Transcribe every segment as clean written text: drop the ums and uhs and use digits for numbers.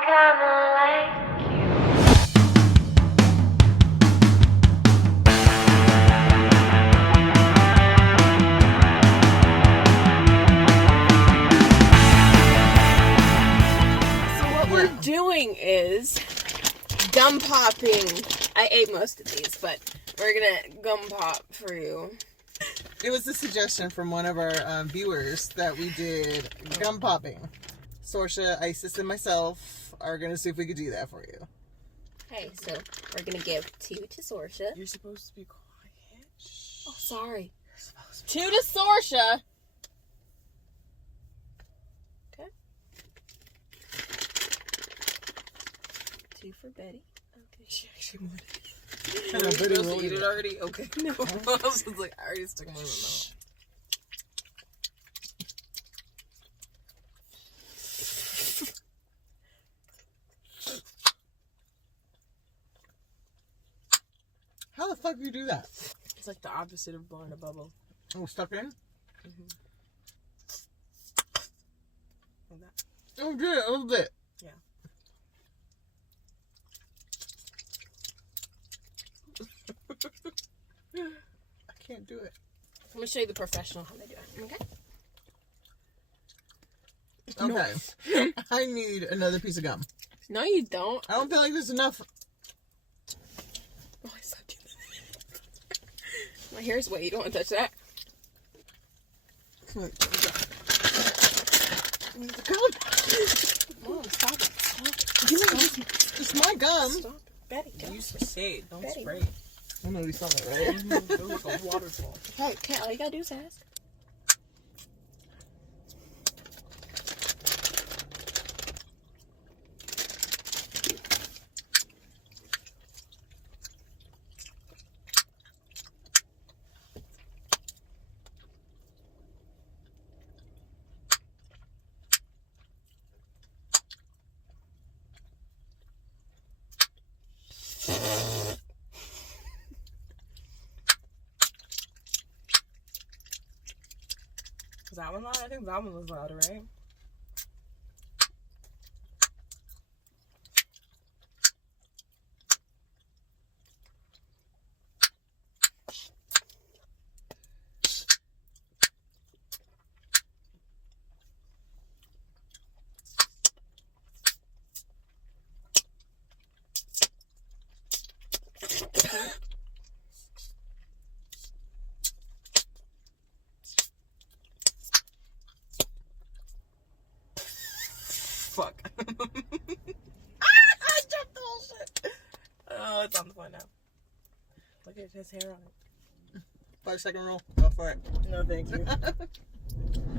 kinda like you. So what we're doing is gum popping. I ate most of these, but we're gonna gum pop for you. It was a suggestion from one of our viewers that we did gum popping. Sorsha, Isis, and myself are going to see if we could do that for you. Okay, so we're gonna give 2 to Sorsha. You're supposed to be quiet. Oh, sorry. 2 to Sorsha. Okay. 2 for Betty. Okay. She actually wanted it. Are we supposed to eat it already? Okay. No. I was like, I already stuck my in my mouth. How the fuck do you do that? It's like the opposite of blowing a bubble. Oh, stuck in? Mm-hmm. Like that. Oh, good. A little bit. Yeah. I can't do it. I'm gonna show you the professional how they do it. Okay. Okay. I need another piece of gum. No, you don't. I don't feel like there's enough. Oh, I sucked you. My hair's wet. You don't want to touch that. Gum. Mom, stop it. Stop it. Give me it's my gum. Stop it. Betty, don't. You say it, don't Betty. spray it. I know you saw that, right? It was like a waterfall. Hey, okay, all you gotta do is ask. Was that one loud? I think that one was louder, right? Fuck. I dropped the whole shit. Oh, it's on the floor now. Look at his hair on it. 5-second rule. Go for it. No, thank you. I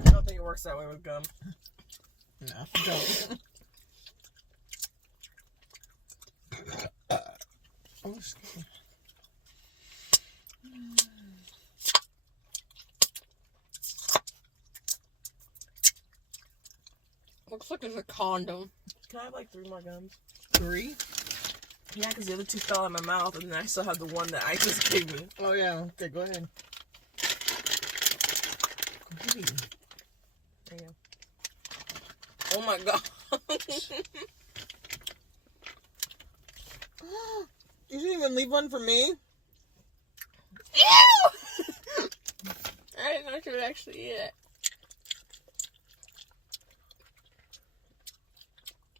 don't think it works that way with gum. No, don't. Oh, excuse me. Looks like there's a condom. Can I have like 3 more gums? 3? Yeah, because the other 2 fell out of my mouth, and then I still have the one that I just gave me. Oh, yeah. Okay, go ahead. Go ahead. There you go. Oh my god. You didn't even leave one for me? Ew! I didn't know you would actually eat it.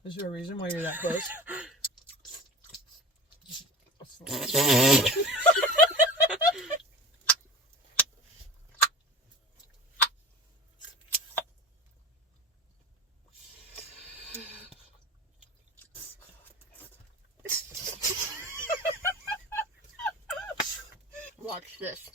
Is there a reason why you're that close? Watch this.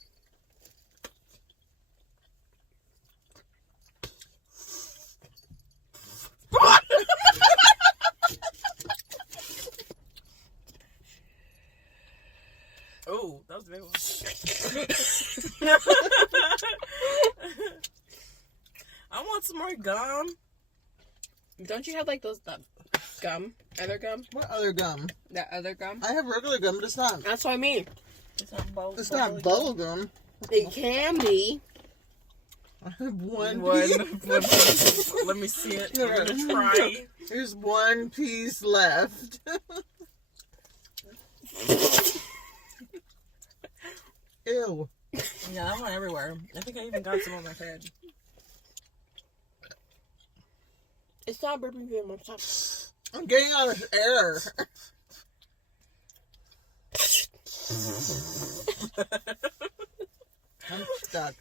Oh, that was a big one. I want some more gum. Don't you have like those gum? Other gum? What other gum? That other gum? I have regular gum, but it's not. That's what I mean. It's not bubble. It's not bubble gum. It can be. I have one. Let me see it. We're gonna try. There's one piece left. Ew. Yeah, that went everywhere. I think I even got some on my head. It's not burping very much. Stop. I'm getting out of air. I'm stuck.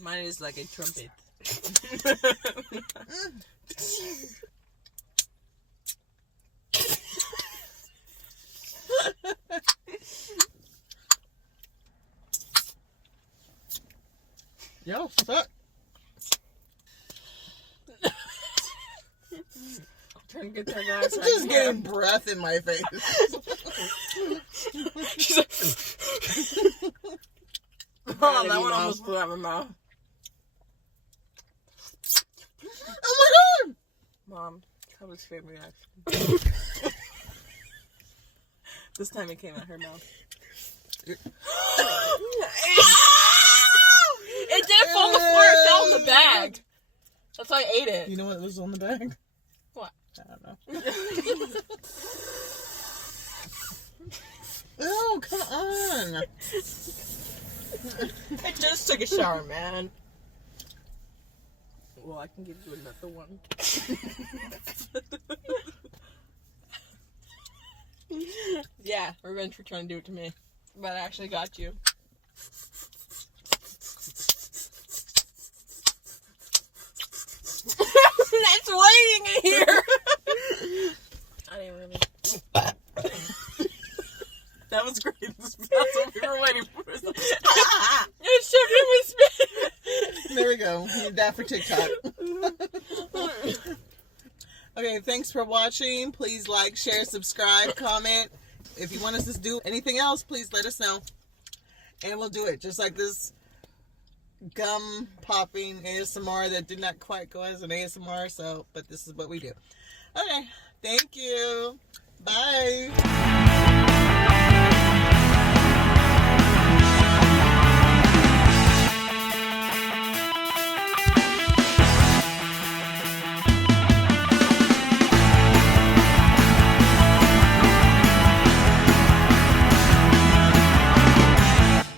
Mine is like a trumpet. Yo, suck. Trying to get that guy's I'm just getting breath in my face. Oh, that one almost flew out of my mouth. Oh my god! Mom, that was favorite reaction. This time it came out her mouth. It didn't fall before it fell in the bag. That's why I ate it. You know what was on the bag? What? I don't know. Oh, come on. I just took a shower, man. Well, I can give you another one. Yeah, revenge for trying to do it to me. But I actually got you. It's waiting in here! I didn't really. That was great. That's what we were waiting for. It should be spit. There we go. We need that for TikTok. Okay, thanks for watching. Please like, share, subscribe, comment. If you want us to do anything else, please let us know. And we'll do it. Just like this gum popping ASMR that did not quite go as an ASMR, but this is what we do. Okay, thank you. Bye.